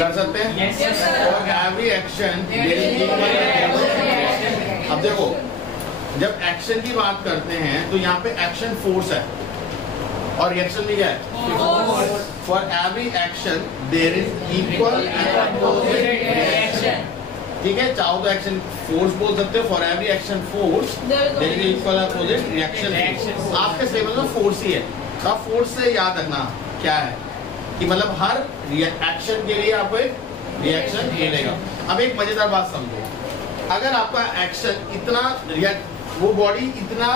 कर सकते हैं। और एवरी एक्शन, अब देखो जब एक्शन की बात करते हैं तो यहाँ पे एक्शन फोर्स है और रिएक्शन भी क्या है? For every action there is equal and opposite reaction. ठीक है, चाहो तो एक्शन फोर्स बोल सकते हो, for every action force there is equal opposite reaction. आपके सिलेबस में फोर्स ही है, अब फोर्स से याद रखना क्या है कि मतलब हर एक्शन के लिए आपको एक रिएक्शन मिलेगा। अब एक मजेदार बात समझो, अगर आपका एक्शन इतना वो बॉडी इतना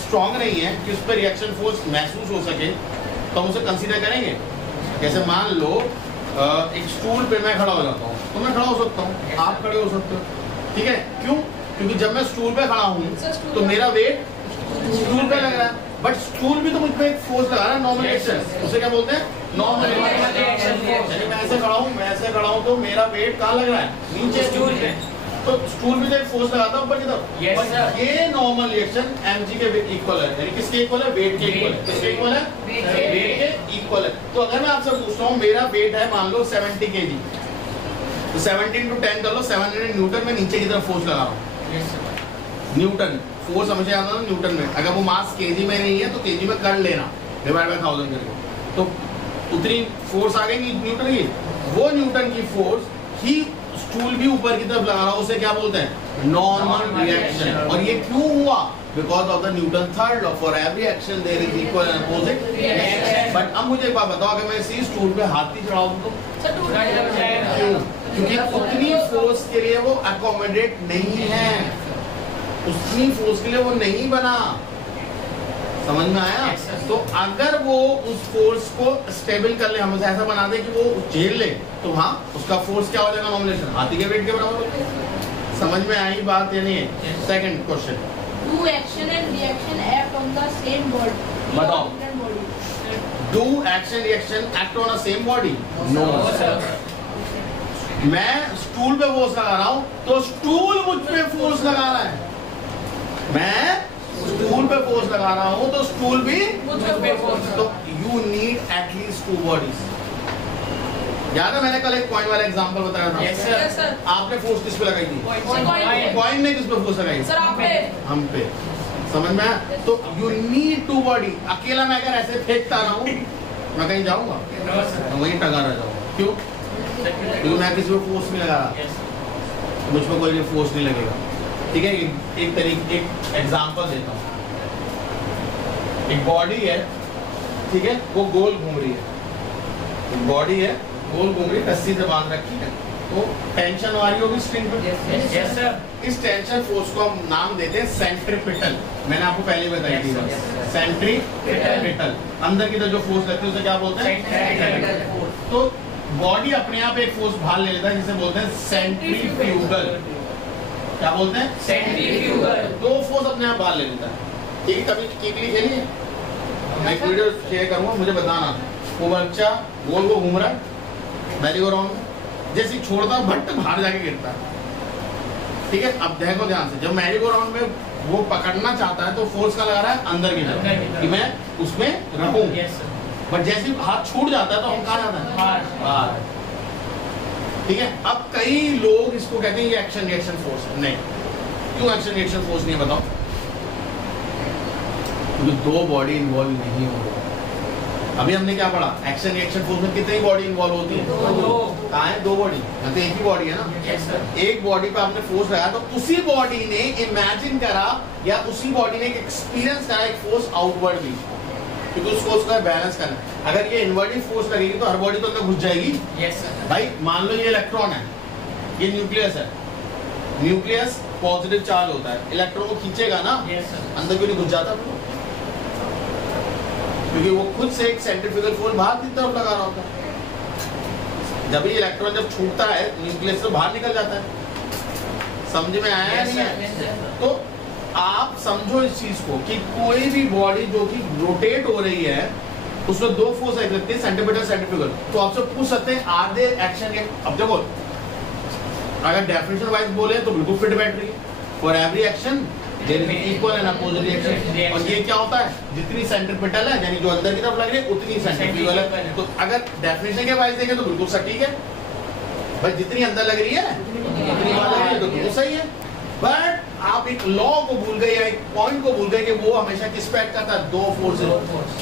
स्ट्रांग नहीं है कि उस पर रिएक्शन फोर्स महसूस हो सके तो हम उसे कंसीडर करेंगे। जैसे मान लो एक स्टूल पे मैं खड़ा हो जाता हूँ तो मैं खड़ा हो सकता हूँ, आप खड़े हो सकते हो। ठीक है, क्यों? क्योंकि जब मैं स्टूल पे खड़ा हूँ तो मेरा वेट स्टूल पे लग रहा है, बट स्टूल भी तो मुझ पे एक फोर्स लगा रहा है, नॉर्मल रिएक्शन। उसे क्या बोलते हैं? Normal reaction. यानी मैं ऐसे खड़ा हूँ तो मेरा वेट कहाँ लग रहा है? नीचे स्टूल पे। तो स्टूल भी तो एक फोर्स लगाता है ऊपर की तरफ। ये नॉर्मल रिएक्शन mg के इक्वल है, यानी किसके इक्वल है? वेट के इक्वल है। किसके इक्वल है? वेट के इक्वल है। तो अगर मैं आपसे पूछता हूँ मेरा वेट है मान लो 70 kg, तो 70 into 10 कर लो, 700 न्यूटन में नीचे की तरफ फोर्स लगा रहा हूँ। न्यूटन फोर्स हमेशा आता है न्यूटन में, अगर वो मास केजी में नहीं है तो केजी में कर लेना, डिवाइड बाय 1000 करके, तो उतनी फोर्स आ गई न्यूटन की। वो न्यूटन की फोर्स ही स्टूल भी ऊपर की तरफ लगा रहा, उसे क्या बोलते हैं? Normal reaction. और ये क्यों हुआ? Because of the Newton third law, for every action there is equal and opposite reaction. But अब मुझे एक बात बताओ, अगर मैं इसी स्टूल पे हाथ ही चढ़ाऊं तो क्यों? क्योंकि उतनी फोर्स के लिए वो अकोमोडेट नहीं है, उतनी फोर्स के लिए वो नहीं बना। समझ में आया? तो अगर वो उस फोर्स को स्टेबल कर ले, हम उसे ऐसा बना दे कि वो झेल ले, तो हाँ उसका फोर्स क्या हो जाएगा? नॉर्मलेशन, हाथी के वेट के बराबर। समझ में आई बात या नहीं? Second question, do action and reaction act on the same body? बताओ, do action reaction act on the same body? No sir. मैं स्टूल पे फोर्स लगा रहा हूँ तो स्टूल मुझ पे फोर्स लगा रहा है, मैं स्टूल पे फोर्स लगा रहा हूं तो स्टूल भी मुझ पे फोर्स। तो यू नीड एटलीस्ट 2 बॉडीज। याद है मैंने कल एक कॉइन वाला एग्जांपल बताया था? yes, sir. आपने फोर्स किस पे लगाई थी? कॉइन ने किस पे फोर्स लगाई? सर आप पे। हम पे। समझ में आया? तो यू नीड 2 बॉडी। अकेला मैं अगर ऐसे फेंकता रहा हूं मैं कहीं जाऊंगा? तो वहीं टंगा रह जाऊंगा। क्यों? क्योंकि मैं किसी पे फोर्स नहीं लगा रहा, मुझ पे कोई फोर्स नहीं लगेगा। ठीक है, एक एग्जांपल देता हूँ। एक बॉडी है, ठीक है, वो गोल घूम रही है, बॉडी है गोल घूम रही है, रस्सी से बांध रखी है, तो टेंशन आ रही होगी स्ट्रिंग पे। Yes sir. इस टेंशन फोर्स को हम नाम देते हैं सेंट्रीपिटल। मैंने आपको पहले बताई थी बात, सेंट्रीपिटल। अंदर की तरफ जो फोर्स लगती है उसे क्या बोलते हैं? तो बॉडी अपने आप एक फोर्स बाहर ले लेता है जिसे बोलते हैं सेंट्रीफ्यूगल। क्या बोलते हैं? सेंट्रीफ्यूगल। 2 फोर्स अपने आप बाहर ले लेता है। ठीक है, कभी कीकली खेली है? मैं एक वीडियो शेयर करूंगा, मुझे बताना। वो बच्चा गोल को घूम रहा है मैरी गो राउंड में, जैसे छोड़ता है भट्ट बाहर जाके गिरता है। ठीक है, अब देखो ध्यान से, जब मैरी गो राउंड में वो पकड़ना चाहता है तो फोर्स का लगा रहा है अंदर की तरफ कि मैं उसमें रहूं, बट जैसे हाथ छूट जाता है तो हम कहाँ जाता है? बाहर। ठीक है, अब कई लोग इसको कहते हैं ये एक्शन रिएक्शन फोर्स। नहीं, क्यों एक्शन रिएक्शन फोर्स नहीं? बताओ। क्योंकि 2 बॉडी इन्वॉल्व नहीं हो रहा। अभी हमने क्या पढ़ा? एक्शन रिएक्शन फोर्स में कितनी बॉडी इन्वॉल्व होती है? 2। कहाँ है 2 बॉडी? तो एक ही बॉडी है ना। yes, एक बॉडी पे आपने फोर्स लगाया तो उसी बॉडी ने इमेजिन करा या उसी बॉडी ने एक एक्सपीरियंस करा एक फोर्स आउटवर्ड भी, क्योंकि उस फोर्स का बैलेंस करना। अगर ये इनवर्टेड फोर्स लगेगी तो हर बॉडी तो अंदर घुस जाएगी। yes, भाई मान लो ये इलेक्ट्रॉन है, ये न्यूक्लियस है, न्यूक्लियस पॉजिटिव चार्ज होता है, इलेक्ट्रॉन को खींचेगा ना। yes, अंदर क्यों नहीं घुस जाता? क्योंकि वो खुद से एक सेंट्रीफ्यूगल फोर्स बाहर की तरफ लगा रहा होता है। जब ये इलेक्ट्रॉन जब छूटता है न्यूक्लियस से बाहर निकल जाता है। समझ में आया? तो आप समझो इस चीज को कि कोई भी बॉडी जो कि रोटेट हो रही है उसमें 2 फोर्स लगती है, सेंट्रीपिटल सेंट्रीफ्यूगल। तो आपसे पूछ सकते हैं आर दे एक्शन? अब देखो, अगर डेफिनेशन वाइज बोले तो बिल्कुल फिट बैठ रही है। For every action there is equal and opposite reaction. और ये क्या होता है? जितनी सेंट्रीपिटल है यानी जो अंदर की तरफ लग रही है उतनी सेंट्रीफ्यूगल है। तो अगर डेफिनेशन के वाइज देखें तो बिल्कुल सटीक है। भाई जितनी अंदर लग रही है उतनी बाहर लग रही है, तो सही है। बट आप एक लॉ को भूल गए या एक पॉइंट को भूल गए कि वो हमेशा किस पे एक्ट करता है, दो फोर्स।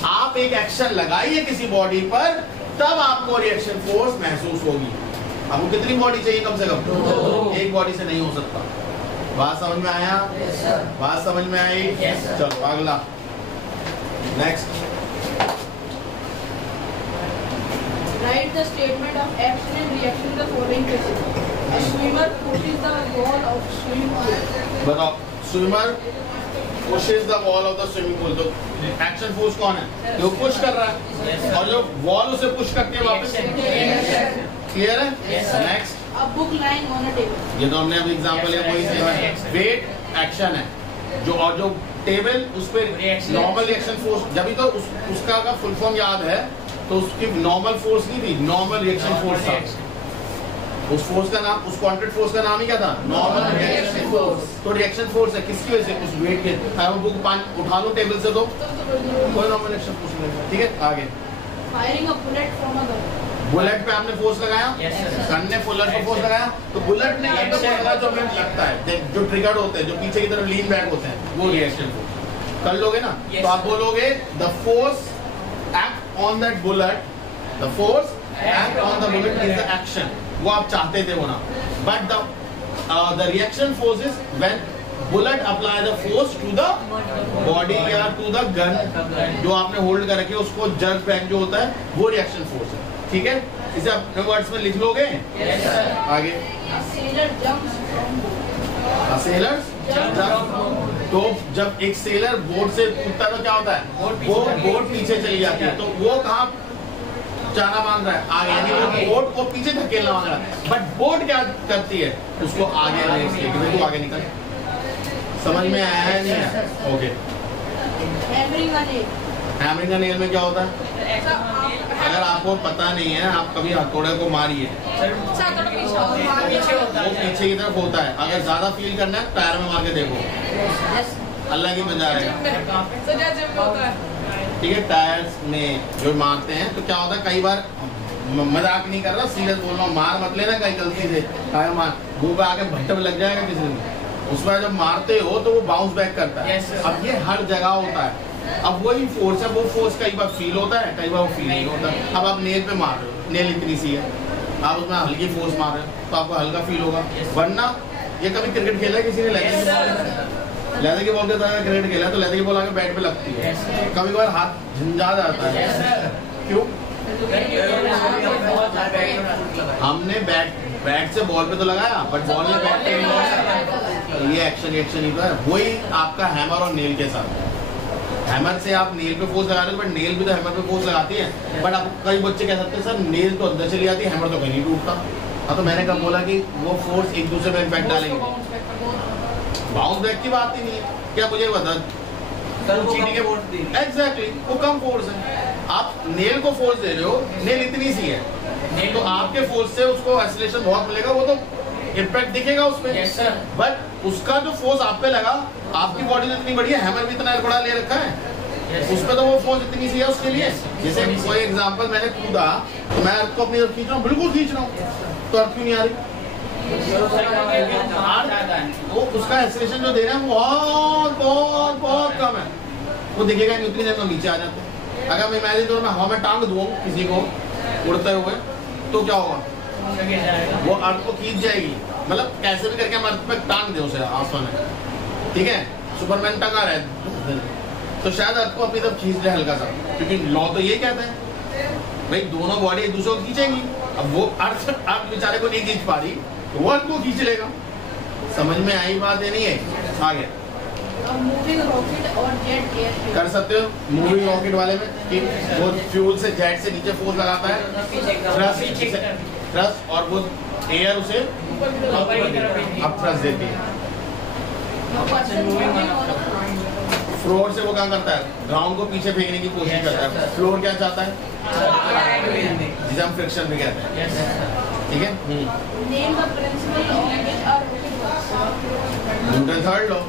आप एक एक्शन लगाइए किसी बॉडी पर, तब आपको रिएक्शन फोर्स महसूस होगी। आपको कितनी बॉडी चाहिए? कम से कम एक बॉडी से नहीं हो सकता। बात समझ में आया? बात समझ में आई? चलो अगला, next. Write the statement of action and reaction in the following cases. A swimmer pushes the wall of swimming pool. बताओ, swimmer pushes the wall of the swimming pool, तो एक्शन फोर्स कौन है? जो पुश कर रहा है, और जो वॉल उसे पुश करती है वापस। क्लियर है? Next. A book lying on a table. ये तो हमने अभी एग्जांपल लिया, वही सेम है। वेट एक्शन है, जो और जो टेबल उस पर नॉर्मल रिएक्शन फोर्स, जब भी तो उसका का फुल फॉर्म याद है तो उसकी नॉर्मल फोर्स नहीं थी, नॉर्मल रिएक्शन फोर्स था। उस फोर्स का नाम, उस क्वांटिटी फोर्स का नाम ही क्या था? Normal reaction force. तो रिएक्शन फोर्स है किसकी वजह से? उस वेट के। अगर बुक उठा लो टेबल से तो कोई नॉर्मल रिएक्शन फोर्स नहीं है। ठीक है, आगे। Firing a bullet from a gun. Bullet पे आपने फोर्स लगाया, गन ने बुलेट पे फोर्स लगाया, तो बुलेट ने ये फोर्स लगाया जो हमें लगता है, जो ट्रिगर्ड होते हैं, जो पीछे की तरफ लीन बैक होते हैं, वो रिएक्शन फोर्स कर लोगे ना। तो आप बोलोगे the force act on that bullet, the force act on the bullet is the action. वो आप चाहते थे होना, but the reaction force is when bullet apply the force to the body या टू द गन, जो आपने hold कर रखे उसको जर्क बैक जो होता है, वो रिएक्शन फोर्स है। ठीक है, इसे अपने वर्ड्स में लिख लोगे? आगे। A sailor jumps from boat. A sailor jumps, तो जब एक सेलर बोट से कूदता है तो क्या होता है? वो बोट पीछे चली जाती है, तो वो कहाँ जाना मांग रहा है? आगे, यानी वो बोट को पीछे धकेलना मांग रहा है। बट बोट क्या करती है? उसको आगे लेके तू आगे निकल। समझ में आया है नहीं है? Okay. Hammering a nail. Hammering का नेल में क्या होता है? अगर आपको पता नहीं है, आप कभी हथौड़े को मारिए, वो पीछे की तरफ होता है। अगर ज्यादा फील करना है पैर में मार के देखो, अल्लाह की मजा आएगा। ठीक है, टायर्स में जो मारते हैं तो क्या होता है, कई बार मजाक नहीं कर रहा, सीरियस बोल रहा हूँ, मार मत लेना कहीं गलती से, टायर मार मुंह पे आके भट्टे में लग जाएगा किसी ने। उसमें जब मारते हो तो वो बाउंस बैक करता है। अब ये हर जगह होता है। अब वही फोर्स है, वो फोर्स कई बार फील होता है, कई बार वो फील नहीं होता। अब आप नेल पे मार रहे हो, नेल इतनी सी है, आप उसमें हल्की फोर्स मार रहे हो तो आपको हल्का फील होगा। वरना ये कभी क्रिकेट खेला है किसी ने? लेदर की बॉल के साथ क्रिकेट खेला है तो लेदर की बॉल आके बैट पे लगती है, कभी बार हाथ झंझा जाता है। क्यों? हमने बैट से बॉल पे तो लगाया, बट बॉल ने बैट पे, ये एक्शन ही तो है। वही आपका हैमर और नेल के साथ, हैमर से आप नेल पे फोर्स लगा रहे हो, बट नेल भी तो हैमर पे फोर्स लगाती है। बट आप कई बच्चे कह सकते हैं सर नेल तो अंदर चली जाती है, हैमर तो कहीं नहीं टूटता। हाँ, तो मैंने कब बोला कि वो फोर्स एक दूसरे में इम्पैक्ट डालेंगे? बाउंस बैक की बात ही नहीं है। क्या मुझे बता, एग्जैक्टली वो कम फोर्स है। आप नेल को फोर्स दे रहे हो, नेल इतनी सी है, तो आपके फोर्स से उसको एक्सीलरेशन बहुत मिलेगा, वो तो इम्पैक्ट दिखेगा उसमें। बट उसका जो फोर्स आप पे लगा, आपकी बॉडी तो इतनी बड़ी है, हैमर भी इतना बड़ा ले रखा है, उस पे तो वो फोर्स इतनी सी है उसके लिए। जैसे कोई एग्जांपल, मैंने कूदा तो मैं अर्थ को अपनी तरफ खींच रहा हूँ, बिल्कुल खींच रहा हूँ, तो अर्थ क्यों नहीं आ रही? वो उसका एक्सीलरेशन जो दे रहे हैं बहुत बहुत बहुत कम है, वो दिखेगा नहीं, उतनी देर में नीचे आ जाते हैं। अगर मैं इमेजिन करूँ मैं हवा में टांग दूँ किसी को उड़ते हुए, तो क्या होगा? वो अर्थ को खींच जाएगी। मतलब कैसे भी करके हम अर्थ पे टांग दे उसे आसमान में, ठीक है, सुपरमैन टंगा रहे तो शायद अर्थ को अपनी तरफ खींच जाए हल्का सा, क्योंकि लॉ तो ये कहता है भाई दोनों बॉडी एक दूसरे को खींचेंगी। अब वो अर्थ बेचारे को नहीं खींच पा रही, वो अर्थ को खींच लेगा। समझ में आई बात है? नहीं है? आगे कर सकते हो मूविंग रॉकेट वाले में कि वो फ्यूल से जेट से नीचे फोर्स लगाता है, थ्रस्ट, और वो एयर उसे अप थ्रस्ट देती है। फ्लोर से वो क्या करता है? ग्राउंड को पीछे फेंकने की कोशिश करता है। फ्लोर क्या चाहता है? जिसे हम फ्रिक्शन भी कहते हैं। ठीक है, Newton third law.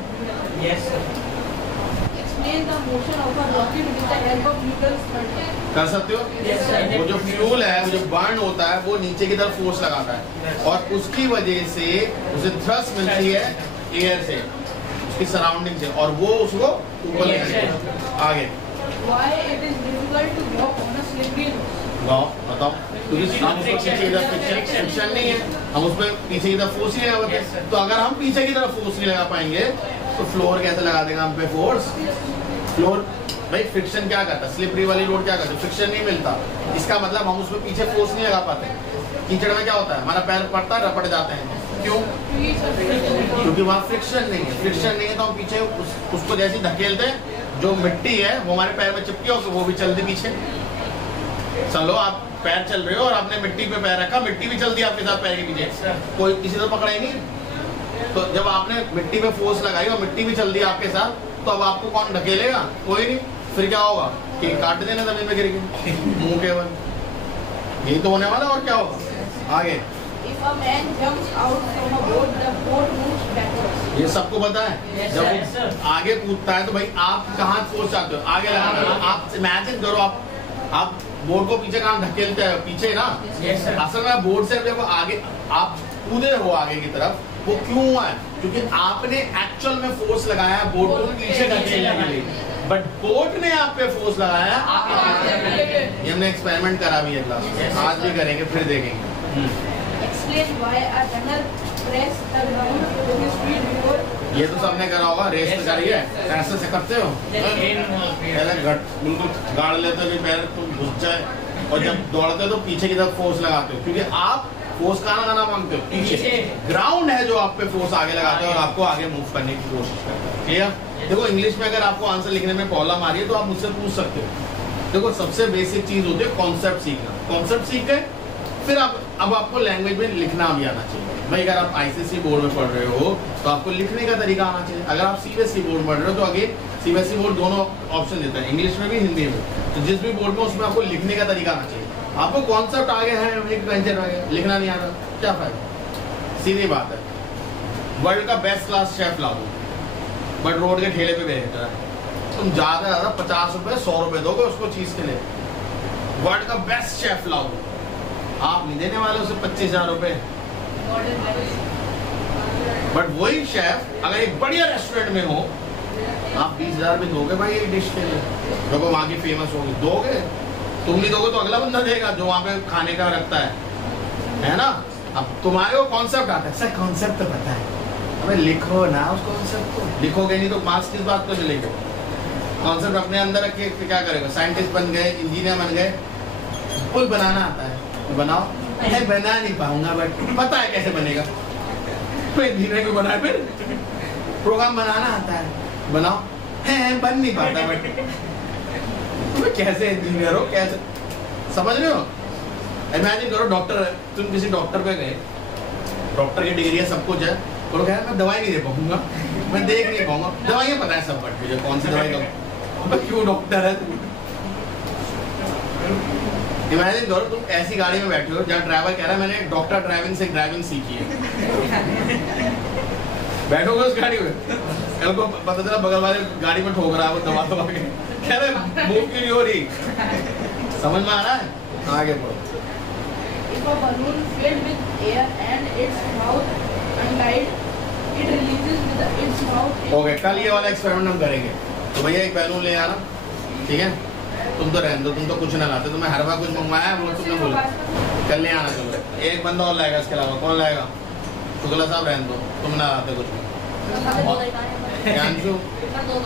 explain the motion of a rocket with the help of Newton's third law. कर सकते हो? वो जो फ्यूल है, वो जो बर्न होता है, वो नीचे की तरफ फोर्स लगाता है और उसकी वजह से उसे थ्रस्ट मिलती है एयर से, उसकी सराउंडिंग से, और वो उसको ऊपर ले जाता है। आगे Why it is difficult to walk on a slippery road? बताओ। क्योंकि हम उसको पीछे की तरफ फ्रिक्शन नहीं है, हम उस पर पीछे की तरफ फोर्स नहीं लगा पाते। तो अगर हम पीछे की तरफ फोर्स नहीं लगा पाएंगे तो फ्लोर कैसे लगा देगा हम पे फोर्स? फ्लोर भाई फ्रिक्शन क्या करता है? स्लिपरी वाली रोड क्या करती है? फ्रिक्शन नहीं मिलता, इसका मतलब हम उसमें पीछे फोर्स नहीं लगा पाते। कीचड़ में क्या होता है? हमारा पैर पड़ता है, रपट जाते हैं। क्यों? क्योंकि वहाँ फ्रिक्शन नहीं है। फ्रिक्शन नहीं है तो हम पीछे उसको जैसे धकेलते हैं, जो मिट्टी है वो हमारे पैर में चिपकी हो तो वो भी चलती पीछे। चलो आप पैर चल रहे हो और आपने मिट्टी पे पैर रखा, मिट्टी भी चलती है आपके साथ पैर के पीछे, कोई किसी तो पकड़ा ही नहीं। तो जब आपने मिट्टी पे फोर्स लगाई और मिट्टी भी चल दी आपके साथ, तो अब आपको कौन ढकेलेगा? कोई नहीं। फिर क्या होगा कि काट देना जमीन में गिर के मुंह के बल, यही तो होने वाला। और क्या होगा आगे? If a man jumps out from a boat, the boat moves backwards. ये सबको पता है। जब वो आगे कूदता है तो भाई आप कहाँ फोर्स चाहते हो? आगे लगाना। आप इमेजिन करो, आप बोर्ड को पीछे कहाँ धकेलते हैं? पीछे ना। असल में बोर्ड से जब आगे आप कूदे हो आगे की तरफ, वो क्यों हुआ है? क्योंकि आपने एक्चुअल में फोर्स लगाया है बोर्ड को पीछे धकेलने के लिए, बट बोर्ड ने आप पे फोर्स लगाया है। ये हमने एक्सपेरिमेंट करा भी है क्लास में, आज भी करेंगे, फिर देखेंगे। Explain why a runner press the ground with his feet before. ये तो सबने करा होगा, रेस तो करिए, ऐसे से करते हो, पहले बिल्कुल गाड़ लेते हो पैर तो घुस जाए, और जब दौड़ते हो तो पीछे की तरफ फोर्स लगाते हो, क्योंकि आप फोर्स कहाँ लगाना मांगते हो? पीछे। ग्राउंड है जो आप पे फोर्स आगे लगाते हो और आपको आगे मूव करने की कोशिश करते हो। क्लियर? देखो इंग्लिश में अगर आपको आंसर लिखने में प्रॉब्लम आ रही है तो आप मुझसे पूछ सकते हो। देखो सबसे बेसिक चीज होती है कॉन्सेप्ट सीखना। कॉन्सेप्ट सीख गए, फिर अब आपको लैंग्वेज में लिखना भी आना चाहिए। भाई अगर आप आईसीएसई बोर्ड में पढ़ रहे हो तो आपको लिखने का तरीका आना चाहिए। अगर आप सीबीएसई बोर्ड में पढ़ रहे हो तो अगेन सीबीएसई बोर्ड दोनों ऑप्शन देता है, इंग्लिश में भी हिंदी में। तो जिस भी बोर्ड में उसमें आपको लिखने का तरीका आना चाहिए। आपको कॉन्सेप्ट आगे है, एक वेंचर आ गया, लिखना नहीं आ रहा, क्या फायदा? सीधी बात है। वर्ल्ड का बेस्ट क्लास शेफ ला दो, बट रोड के ठेले पे बेच रहा है, तुम ज्यादा ज्यादा 50 रुपए 100 रुपए दोगे उसको चीज के लिए। वर्ल्ड का बेस्ट शेफ लाओ, आप नहीं देने वाले उसे 25,000 रुपए। बट वही शेफ अगर एक बढ़िया रेस्टोरेंट में हो, आप 20,000 भी दोगे भाई एक डिश के लिए, जो वहां की फेमस होगी, दोगे। तुम नहीं दोगे तो अगला बंदा देगा जो वहां पे खाने का रखता है ना। अब तुम्हारे को कॉन्सेप्ट आता है, सर कॉन्सेप्ट तो पता है, अबे लिखो ना उस कॉन्सेप्ट को। लिखोगे नहीं तो मार्क्स किस बात पे मिलेंगे? कॉन्सेप्ट अपने अंदर रख के क्या करेगा? साइंटिस्ट बन गए, इंजीनियर बन गए, पुल बनाना आता है तो बनाओ। मैं बना नहीं पाऊंगा बट पता है कैसे बनेगा, तो इंजीनियर को बनाए। फिर प्रोग्राम बनाना आता है, बनाओ। है बन नहीं पाता बट तुम कैसे इंजीनियर हो, कैसे समझ रहे हो? इमेजिन करो डॉक्टर, तुम किसी डॉक्टर पे गए, डॉक्टर की डिग्री है, सब कुछ है, और कह मैं दवाई नहीं दे पाऊंगा, मैं देख नहीं पाऊंगा, दवाइयाँ पता है सब, बट मुझे कौन सी दवाई दूं? क्यों डॉक्टर है तुम? इमेजिन करो तुम ऐसी गाड़ी में बैठे हो जहाँ ड्राइवर कह रहा है मैंने डॉक्टर ड्राइविंग से ड्राइविंग सीखी है। बैठोगे उस गाड़ी में, कल को पता चला बगल वाले गाड़ी में ठोक रहा है, वो दबा दबा के कह रहे मूव क्यों नहीं हो रही? समझ में आ रहा है? आगे बढ़ो। If a balloon filled with air and its mouth untied, it releases with its mouth. Okay, कल ये वाला एक्सपेरिमेंट हम करेंगे। तो भैया एक बैलून ले आना, ठीक है? तुम तो रहने दो, तुम तो कुछ ना लाते, तुम्हें हर बार कुछ मंगवाया है, वो तुमने बोला कल ले आना। चलो एक बंदा और लाएगा, इसके अलावा कौन लाएगा? शुक्ला साहब रहने दो, तुम ना लाते कुछ।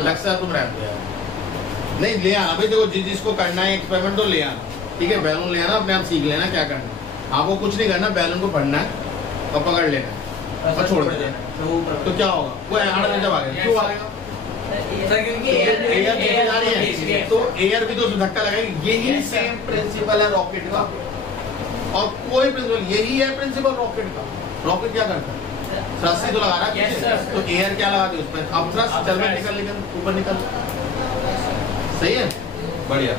लक्ष्य तुम रहते हो यार, नहीं ले आना भाई। देखो जिसको करना है एक्सपेरिमेंट तो ले आना, ठीक है? बैलून ले आना, अपने आप सीख लेना क्या करना है। आपको कुछ नहीं करना, बैलून को पढ़ना है और पकड़ लेना है और छोड़ देना। तो क्या होगा? वो आना जब आ गया, क्यों आ गया? एयर आ रही है तो एयर भी तो धक्का लगाएगी। यही सेम प्रिंसिपल है रॉकेट का, और कोई प्रिंसिपल यही है प्रिंसिपल रॉकेट का। रॉकेट क्या करता है? थ्रस्ट ही तो लगा रहा है, तो एयर क्या लगाते उस पर? अब थ्रस्ट चल में निकल निकल ऊपर निकल, सही है? बढ़िया।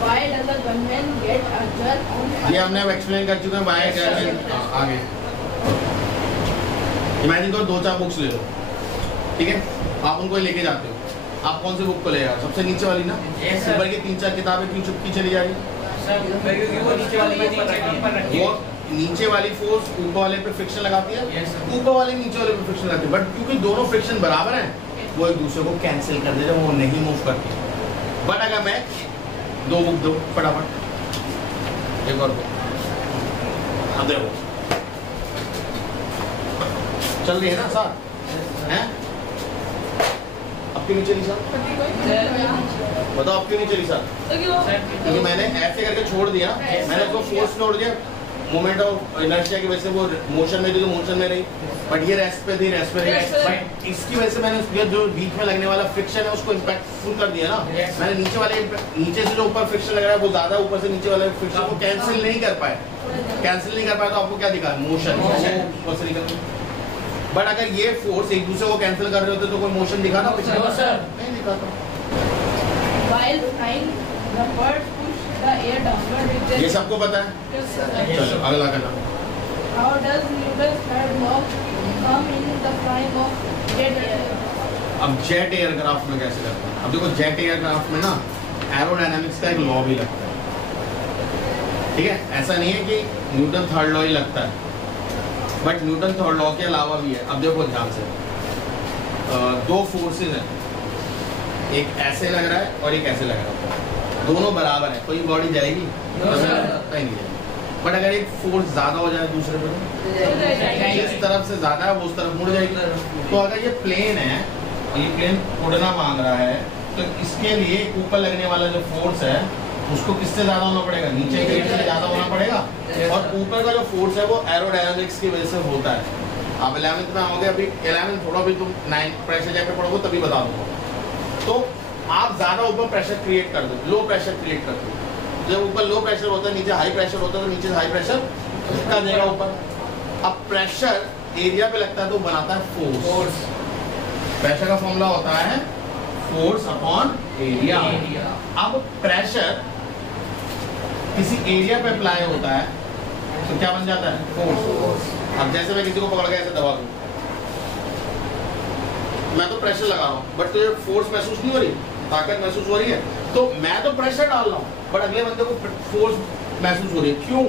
Why does a gunman get a jerk on fire? ये हमने अब एक्सप्लेन कर चुके हैं। वाई गन आगे इमेजिन करो 2-4 बुक्स ले लो, ठीक है? आप उनको लेके जाते हो, आप कौन सी बुक को लेगा? सबसे नीचे वाली ना। ऊपर की 3-4 किताबें क्यों चुपकी चली जा रही? वो नीचे वाली फोर्स ऊपर वाले पे फ्रिक्शन लगाती है, ऊपर वाले नीचे वाले पे फ्रिक्शन लगाती है, बट क्योंकि दोनों फ्रिक्शन बराबर हैं वो एक दूसरे को कैंसिल कर देते हैं, वो नहीं मूव करती। बट अगर मैं 2 बुक दो फटाफट, एक और बुक, अब देखो चल रही है ना साथ हैं? अब क्यों नहीं चली साथ? बताओ अब क्यों नहीं चली साथ? क्योंकि मैंने ऐसे करके छोड़ दिया, मैंने उसको फोर्स छोड़ दिया, मोमेंट ऑफ इनर्शिया की वजह से वो मोशन में थी तो मोशन में रही, बट ये रेस्ट पे थी, रेस्ट पे रही। बट इसकी वजह से मैंने जो बीच में लगने वाला फ्रिक्शन है उसको इम्पैक्टफुल कर दिया ना। मैंने नीचे से जो ऊपर फ्रिक्शन लग रहा है वो ज्यादा ऊपर से नीचे वाले फ्रिक्शन को कैंसिल नहीं कर पाए, तो आपको क्या दिखा? मोशन ऊपर से निकल। बट अगर ये फोर्स एक दूसरे को कैंसिल कर रहे होते तो कोई मोशन दिखा ना पिछले? नहीं दिखाता। ये सबको पता है? चलो अगला करना। How does Newton's third law come in the prime of jet air? अब जेट एयरक्राफ्ट में कैसे लगता है? अब देखो जेट एयरक्राफ्ट में ना एरोडायनामिक्स का एक लॉ भी लगता है, ठीक है? ऐसा नहीं है कि न्यूटन थर्ड लॉ ही लगता है, बट न्यूटन थर्ड लॉ के अलावा भी है। अब देखो ध्यान से, 2 फोर्सेस हैं, एक ऐसे लग रहा है और एक ऐसे लग रहा है, दोनों बराबर है, कोई बॉडी जाएगी? कहीं नहीं जाएगी। बट अगर एक फोर्स ज्यादा हो जाए दूसरे पर, जिस तरफ से ज्यादा है वो उस तरफ मुड़ जाएगी। तो अगर ये प्लेन है और ये प्लेन उड़ना मांग रहा है तो इसके लिए ऊपर लगने वाला जो फोर्स है उसको किससे ज्यादा होना पड़ेगा? नीचे के से ज्यादा होना पड़ेगा। और ऊपर का जो फोर्स है वो एरोडायनामिक्स की वजह से होता है। आप 11th में आओगे, अभी 11th थोड़ा भी तुम 9th प्रेशर चैप्टर पढ़ोगे तभी बता दूंगा। तो आप ज्यादा ऊपर प्रेशर क्रिएट कर दो, लो प्रेशर क्रिएट कर दो। जब ऊपर लो प्रेशर होता है, नीचे हाई प्रेशर होता है, तो नीचे से हाई प्रेशर धक्का देगा ऊपर। अब प्रेशर एरिया पे लगता है तो बनाता है फोर्स। प्रेशर का फॉर्मूला होता है फोर्स अपॉन एरिया। अब प्रेशर किसी एरिया पे अप्लाई होता है तो क्या बन जाता है? फोर्स। अब जैसे मैं किसी को पकड़ के ऐसे दबा दूं, मैं तो प्रेशर लगा रहा हूँ बट तुझे फोर्स महसूस नहीं हो रही, ताकत महसूस हो रही है, तो मैं तो प्रेशर डाल रहा हूँ बट अगले बंदे को फोर्स महसूस हो रही है। क्यों?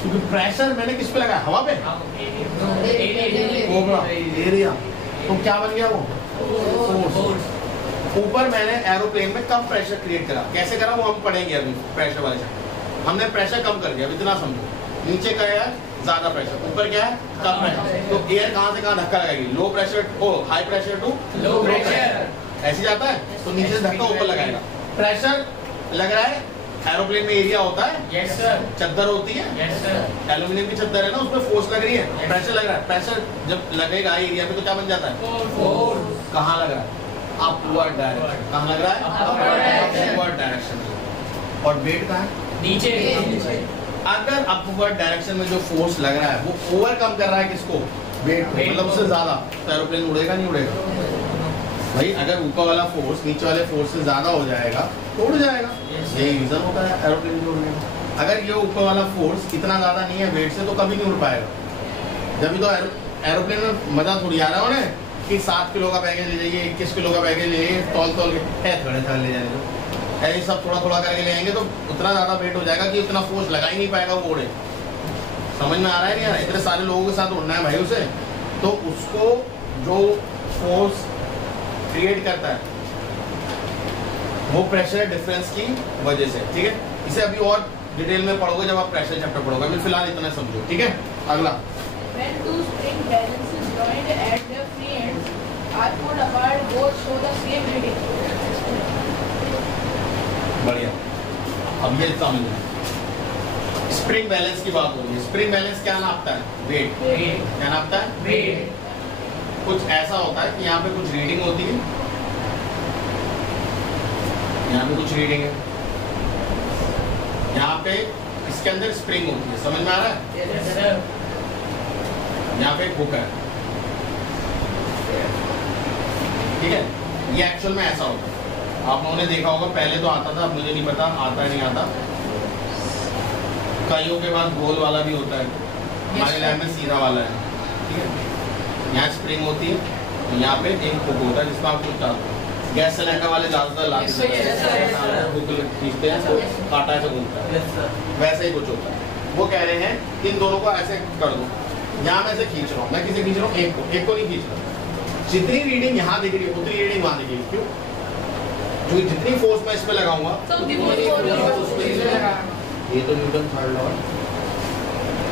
क्योंकि प्रेशर मैंने किस पे लगाया? हवा पे, एरिया। तो क्या बन गया वो? फोर्स। ऊपर मैंने एरोप्लेन में कम प्रेशर क्रिएट करा, कैसे करा वो हम पढ़ेंगे अभी प्रेशर वाले से। हमने प्रेशर कम कर दिया, इतना समझो। नीचे का है ज्यादा प्रेशर, ऊपर क्या है? कम प्रेशर। तो एयर कहां से कहां धक्का लगाएगी? लो प्रेशर ओ high pressure to low pressure, ऐसे जाता है। तो नीचे से धक्का ऊपर लगाएगा। प्रेशर लग रहा है, एरोप्लेन में एरिया होता है, यस सर, चद्दर होती है, यस सर, एल्यूमिनियम की चद्दर है ना, उसमें फोर्स लग रही है, प्रेशर लग रहा है। प्रेशर जब लगेगा एरिया पे तो क्या बन जाता है? फोर्स। कहां लग रहा है? Upward direction. कहां लग रहा है? Upward direction. और वेट कहां है? नीचे। अगर अपवर्ड डायरेक्शन में जो फोर्स लग रहा है वो ओवरकम कर रहा है किसको? वेट, मतलब उससे ज्यादा, तो एरोप्लेन उड़ेगा नहीं उड़ेगा? भाई अगर ऊपर वाला फोर्स नीचे वाले फोर्स से ज्यादा हो जाएगा तो उड़ जाएगा। यही रीजन होता है एरोप्लेन के उड़ने का। अगर ये ऊपर वाला फोर्स इतना ज्यादा नहीं है वेट से तो कभी नहीं उड़ पाएगा। जब तो एरोप्लेन में मजा थोड़ी आ रहा है उन्हें कि 7 किलो का बैगेज ले जाइए, 21 किलो का बैगेज ले जाइए, तौल के थोड़े थोड़े ले जाने दो, ऐसे सब थोड़ा थोड़ा करके ले आएंगे तो उतना ज्यादा वेट हो जाएगा कि उतना फोर्स लगा ही नहीं पाएगा वो उड़े। समझ में आ रहा है नहीं आ रहा? इतने सारे लोगों के साथ उड़ना है भाई उसे, तो उसको जो फोर्स क्रिएट करता है वो प्रेशर डिफरेंस की वजह से, ठीक है? इसे अभी और डिटेल में पढ़ोगे जब आप प्रेशर चैप्टर पढ़ोगे, अभी फिलहाल इतना समझो, ठीक है? अगला, When two spring balances joined at their free ends are pulled apart, both show the same reading. बढ़िया। अब ये समझो, स्प्रिंग बैलेंस की बात हो रही है। स्प्रिंग बैलेंस क्या नापता है? वेट। क्या नापता है? वेट। कुछ ऐसा होता है कि यहाँ पे कुछ रीडिंग होती है, यहाँ पे कुछ रीडिंग है, यहाँ पे इसके अंदर स्प्रिंग होती है। समझ में आ रहा है? yes, sir. यहाँ पे एक हुक है, ठीक है? ये एक्चुअल में ऐसा होता है। आप लोगों ने देखा होगा, पहले तो आता था, मुझे नहीं पता आता है नहीं आता। कईयों के पास गोल वाला भी होता है, हमारे लैब में सीधा वाला है, ठीक है? यहाँ स्प्रिंग होती है, यहाँ पे एक हुक होता है जिसमें आप कुछ डालते हो, गैस सिलेंडर वाले ज्यादातर लाते हैं, हुक खींचते हैं तो कांटा ऐसे घूमता है, वैसे ही कुछ होता है। वो कह रहे हैं इन दोनों को ऐसे कर दो, यहाँ मैं ऐसे खींच रहा हूँ, मैं किसे खींच रहा हूँ, एक को नहीं खींच रहा। जितनी रीडिंग यहाँ दिख रही है उतनी रीडिंग वहाँ दिखेगी। क्यों? क्योंकि जितनी फोर्स मैं इस पे लगाऊंगा ये तो न्यूटन थर्ड लॉ है।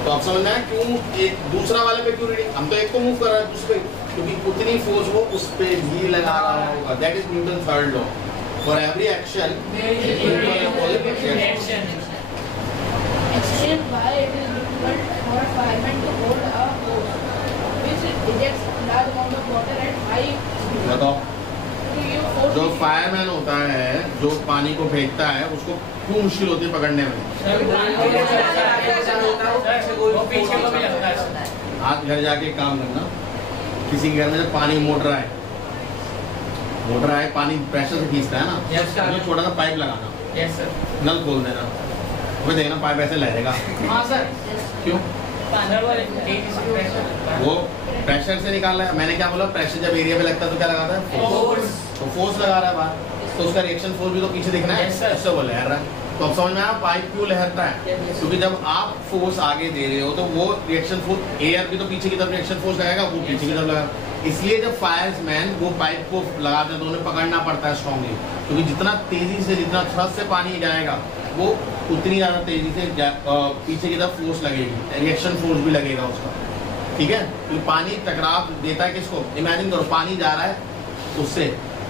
तो आप समझना है क्यों एक दूसरा वाले पे क्यों रीडिंग, हम तो एक को मूव कर रहे हैं उस पे, क्योंकि उतनी फोर्स वो उस पे भी लगा रहा होगा। That is Newton third law. For every action Explain why it is difficult for a fireman to hold a hose which ejects large amount of water at high speed. बताओ, तो ये force जो फायरमैन होता है जो पानी को फेंकता है उसको क्यों मुश्किल होती है पकड़ने में? आज घर जाके एक काम करना, किसी के घर में जब पानी मोटर आए पानी प्रेशर से खींचता है ना, तो छोटा सा पाइप लगाना, नल खोल देना, वो देखना पाइप ऐसे लहरेगा। हाँ सर। क्यों? वो प्रेशर से निकाल रहा है। मैंने क्या बोला, प्रेशर जब एरिया पे लगता है तो क्या लगाता है? फोर्स। तो फोर्स लगा रहा है बाहर, तो उसका रिएक्शन फोर्स भी तो पीछे दिखना है, उससे वो लहर रहा है। तो अब समझ में आया पाइप क्यों लहरता है? क्योंकि जब आप फोर्स आगे दे रहे हो तो वो रिएक्शन फोर्स, एयर भी तो पीछे की तरफ रिएक्शन फोर्स लगाएगा, वो पीछे की तरफ लगाएगा। इसलिए जब फायरमैन वो पाइप को लगाते हैं तो उन्हें पकड़ना पड़ता है स्ट्रांगली, क्योंकि जितना तेजी से, जितना थ्रस्ट से पानी जाएगा वो उतनी ज्यादा तेजी से पीछे की तरफ फोर्स लगेगी, रिएक्शन फोर्स भी लगेगा उसका। ठीक है? तो पानी टकराव देता है किसको? इमेजिन करो पानी जा रहा है उससे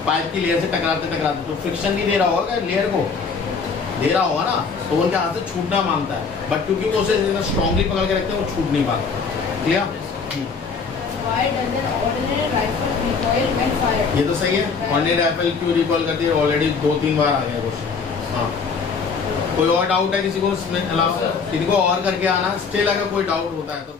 पाइप की लेयर से टकराते टकराते, तो फ्रिक्शन नहीं दे रहा होगा लेयर को, दे रहा होगा ना, तो उनके हाथ से छूटना मांगता है, बट क्योंकि वो उसे स्ट्रांगली पकड़ के रखते हैं वो छूट नहीं पाता। Clear? Why does an ordinary rifle recoil when fired? ये तो सही है। ऑर्डिनरी राइफल क्यों रिकॉल करती है? ऑलरेडी 2-3 बार आ गया क्वेश्चन। हाँ, कोई और डाउट है किसी को इसमें अलावा? किसी को और करके आना, स्टिल अगर कोई डाउट होता है तो